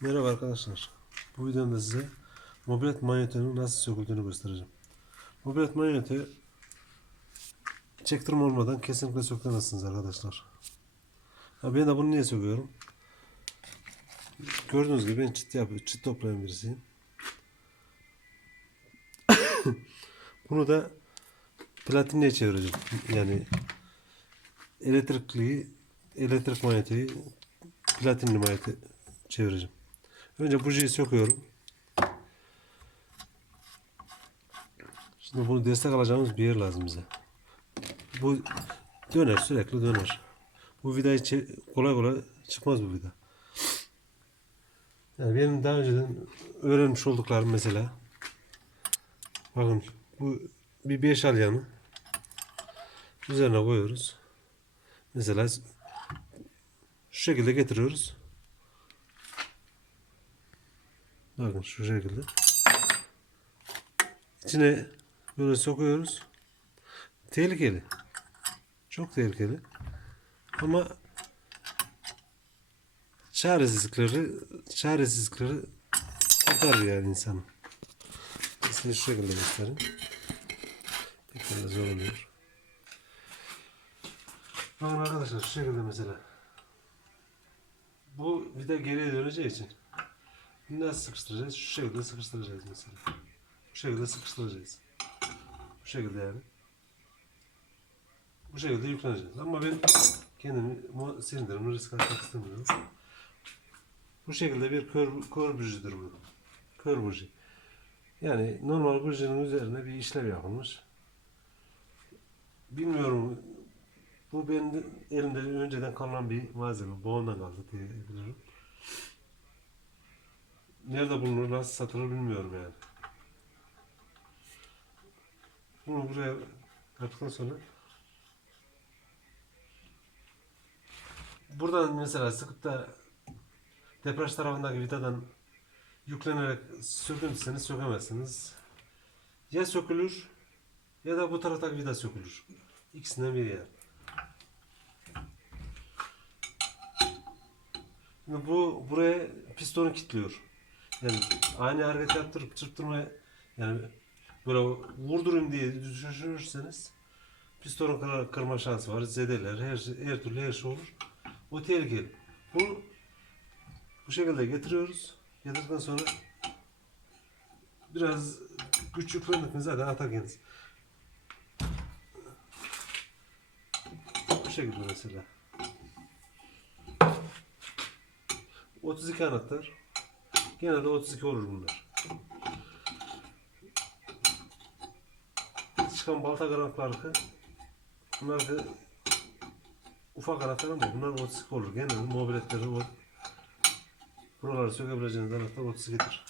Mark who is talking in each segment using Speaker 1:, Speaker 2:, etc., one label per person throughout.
Speaker 1: Merhaba arkadaşlar. Bu videomda size mobilet manyetörün nasıl söküldüğünü göstereceğim. Mobilet manyetö çektirme olmadan kesinlikle sökemezsiniz arkadaşlar. Ha ben de bunu niye söküyorum? Gördüğünüz gibi ben çıt yapıyor, çıt toplayan birisiyim. bunu da platinle çevireceğim. Yani elektrikliyi, elektrik manyeteyi platinli manyete çevireceğim. Önce bujiyi söküyorum. Şimdi bunu destek alacağımız bir yer lazım bize. Bu döner sürekli döner. Bu vidayı çe- kolay kolay çıkmaz bu vida. Yani benim daha önceden öğrenmiş olduklarım mesela. Bakın bu bir beş alyanı üzerine koyuyoruz. Mesela şu şekilde getiriyoruz. Bakın şu şekilde. İçine böyle sokuyoruz. Tehlikeli. Çok tehlikeli. Ama çaresizlikleri çaresizlikleri kurtarır yani insanı. Size şu şekilde göstereyim. Tekrar zor oluyor. Bakın arkadaşlar şu şekilde mesela. Bu vida geriye döneceği için Nasıl sıkıştıracağız? Şu şekilde sıkıştıracağız mesela. Bu şekilde sıkıştıracağız. Bu şekilde yani. Bu şekilde yükleneceğiz. Ama ben kendimi silindirimi risk atmak istemiyorum. Bu şekilde bir kör, kör bujidir bu. Kör buji. Yani normal bujinin üzerine bir işlem yapılmış. Bilmiyorum. Bu benim elimde önceden kalan bir malzeme. Bu ondan kaldı diye biliyorum. Nerede bulunur, nasıl satılır bilmiyorum yani. Bunu buraya yaptıktan sonra buradan mesela sıkıp da depreş tarafındaki vidadan yüklenerek söküntüseniz sökemezsiniz. Ya sökülür ya da bu taraftaki vida sökülür. İkisinden biri yani. Şimdi bu buraya pistonu kilitliyor. Yani aynı hareket yaptırıp çırptırmaya yani böyle vurdurayım diye düşünürseniz pistonu kır, kırma şansı var. Zedeler, her, şey- her türlü her şey olur. O tehlikeli. Bunu bu şekilde getiriyoruz. Getirdikten sonra biraz güç yüklendik mi zaten atarkenz. Bu şekilde mesela. 32 anahtar. Genelde 32 olur bunlar. Çıkan balta karanlıkları bunlar da ufak anahtar ama bunlar 32 olur. Genelde mobiletleri o buraları sökebileceğiniz anahtar 32'dir.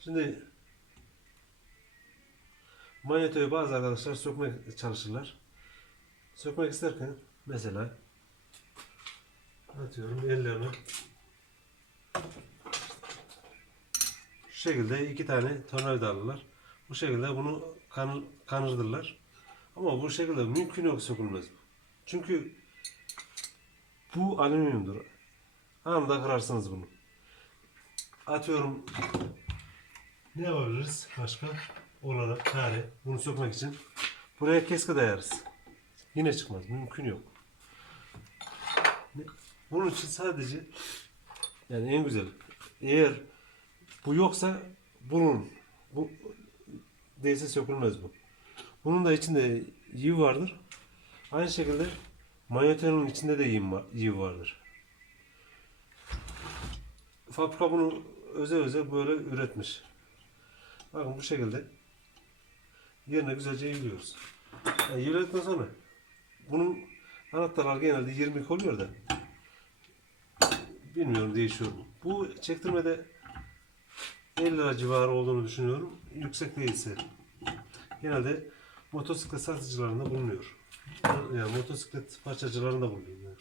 Speaker 1: Şimdi manyetoyu bazı arkadaşlar sökmek çalışırlar. Sökmek isterken mesela atıyorum ellerine şu şekilde iki tane tornavida alırlar. Bu şekilde bunu kan, kanırdırlar. Ama bu şekilde mümkün yok sökülmez. Çünkü bu alüminyumdur. Anında kırarsınız bunu. Atıyorum ne yapabiliriz başka olarak kare bunu sökmek için buraya keski dayarız. Yine çıkmaz. Mümkün yok. Bunun için sadece yani en güzel eğer bu yoksa bunun bu değilse sökülmez bu. Bunun da içinde yiği vardır. Aynı şekilde manyetörün içinde de yiği vardır. Fabrika bunu özel özel böyle üretmiş. Bakın bu şekilde yerine güzelce yığıyoruz. Yani yığıldıktan sonra bunun anahtarlar genelde 20 oluyor da bilmiyorum değişiyor. Bu çektirmede 50 lira civarı olduğunu düşünüyorum. Yüksek değilse. Genelde motosiklet satıcılarında bulunuyor. Yani motosiklet parçacılarında bulunuyor.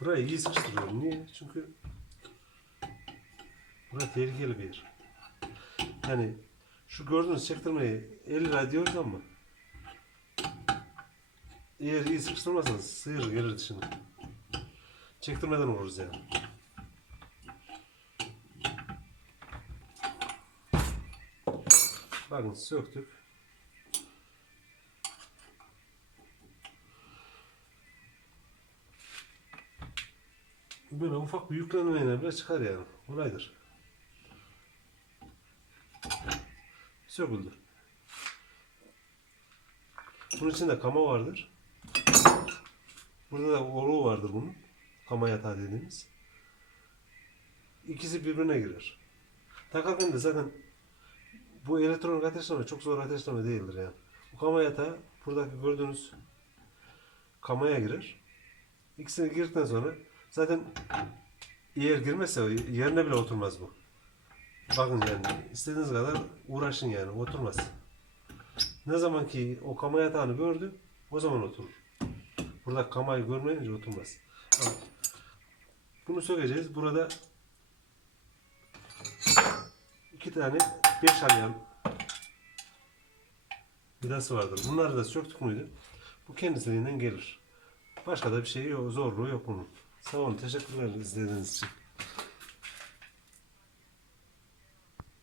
Speaker 1: Burayı iyi sıkıştırıyorum. Niye? Çünkü Burası tehlikeli bir yer. Yani şu gördüğünüz çektirmeyi 50 lira diyoruz ama eğer iyi sıkıştırmazsanız sıyır gelir dışına. Çektirmeden vururuz yani. Bakın söktük. Böyle ufak bir yüklenmeyle bile çıkar yani. Kolaydır. Söküldü. Bunun içinde kama vardır. Burada da oluğu vardır bunun. Kama yatağı dediğimiz. İkisi birbirine girer. Takarken de zaten bu elektronik ateşleme çok zor ateşleme değildir yani. Bu kama yatağı buradaki gördüğünüz kamaya girer. İkisini girdikten sonra zaten eğer girmezse yerine bile oturmaz bu. Bakın yani istediğiniz kadar uğraşın yani oturmaz. Ne zaman ki o kama yatağını gördü o zaman oturur. Burada kamayı görmeyince oturmaz. Bunu sökeceğiz. Burada iki tane beş alyan vidası vardır. Bunları da söktük müydü? Bu kendiliğinden gelir. Başka da bir şey yok, zorluğu yok bunun. Sağ olun, teşekkürler izlediğiniz için.